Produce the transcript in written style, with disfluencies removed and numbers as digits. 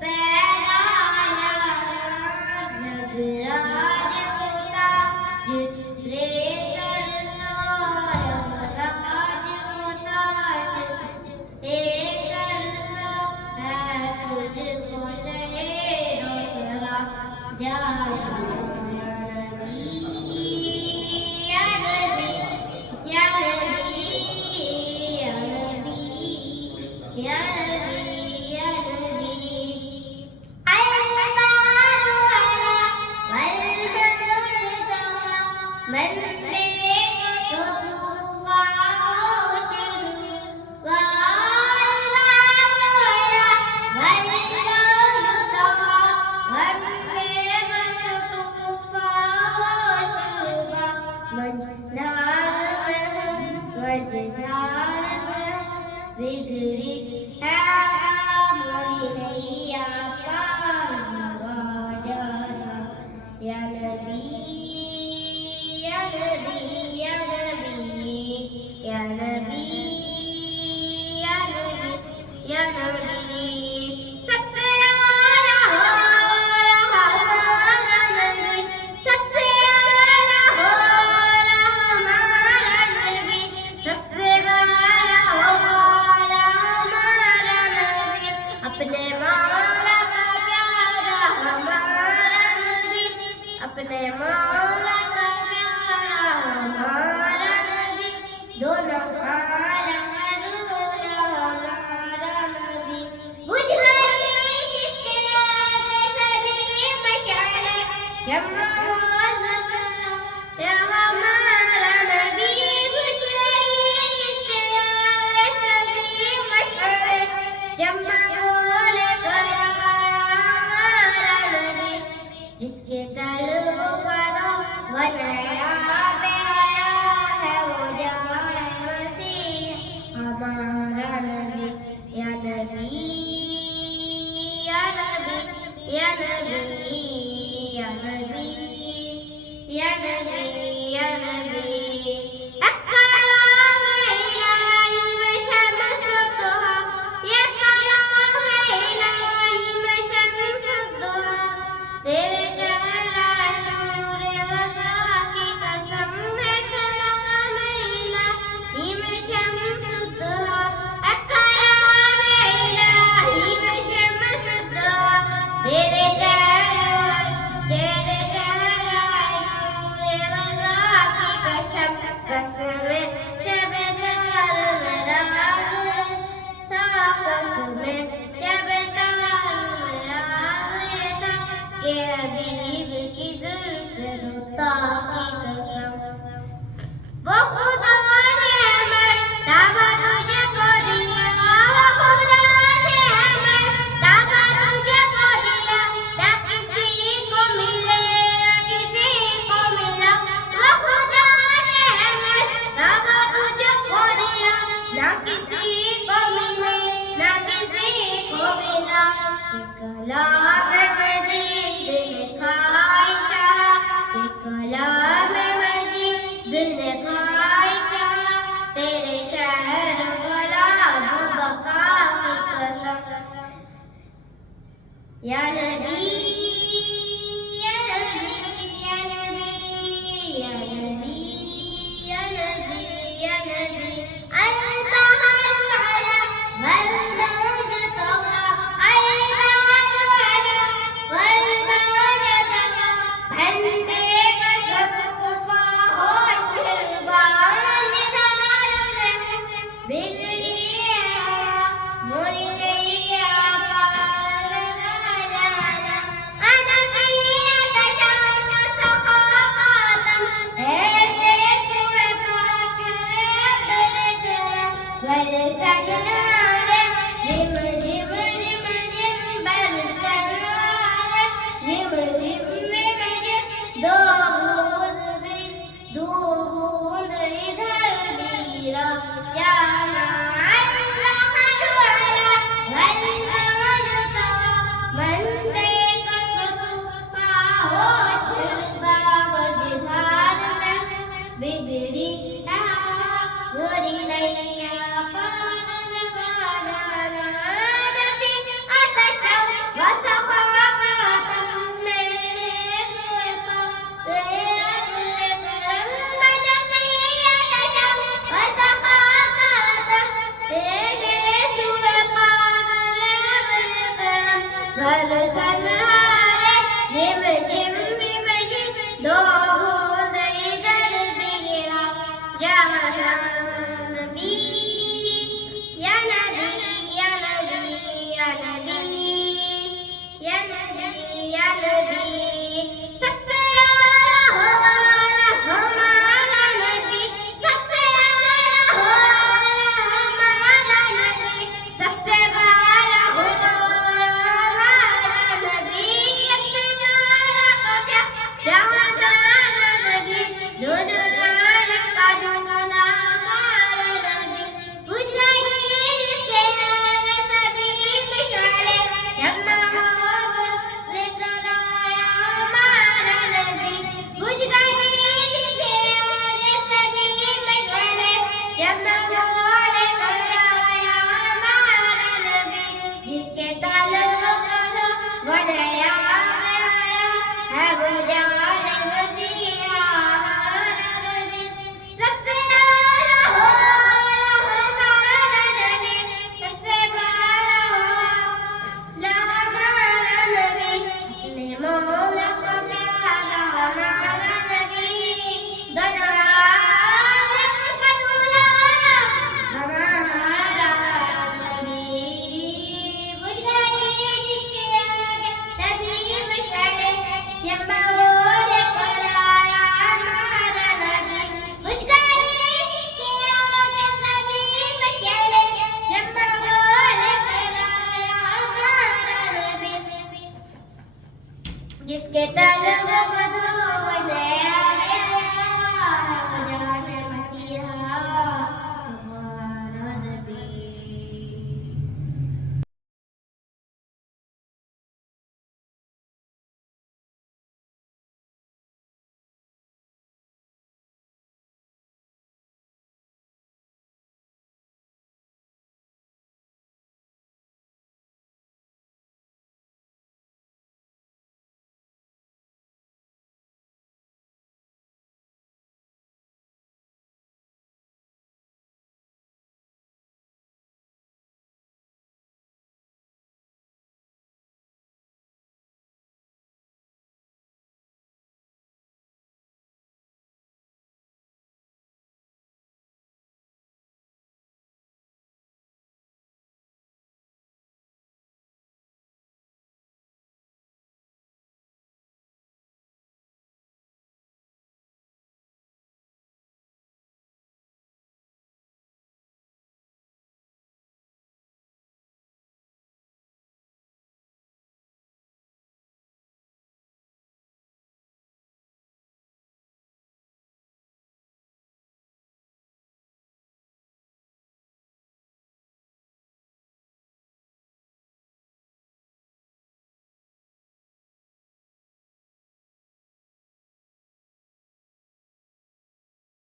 पैदा नगराज होता जितने सरसार राज होता एक सरसा है तुझको शहीद सरा जाए या नबी या नबी या नबी या नबी या नबी बिगड़ी है मोरी नैया पार जाना या नबी या नबी या नबी या नबी या नबी या नबी सबसे आला हो हमारा नबी सबसे आला हो हमारा नबी सबसे आला हो हमारा नबी अपने मौला का प्यारा हमारा नबी अपने मौला का प्यारा हमारा नबी दोनों आलम का दूल्हा हमारा नबी बुझ गई जिसके आगे सभी मशालें जमा या हमारा नबी बुझ गई जिसके आगे सभी मशालें जमा जिसके तलबों का दो बनाया बेहया है वो जाए मसीह हमारा नबी या नबी या नबी या नबी या नबी या नबी या नबी हबीब की जुल्फ रुता की कसम वो खुदा ने मर्तबा तुझको दिया वो खुदा ने मर्तबा तुझको दिया ना किसी को मिले ना किसी को मिला वो खुदा ने मर्तबा तुझको दिया ना किसी को मिले ना किसी को मिला कलाम मजीद दिखाई कलाम मजीद दिखाई तेरे शहर गुलाब बका की कसम या नबी या नबी या नबी या नबी या नबी या नबी Yamaha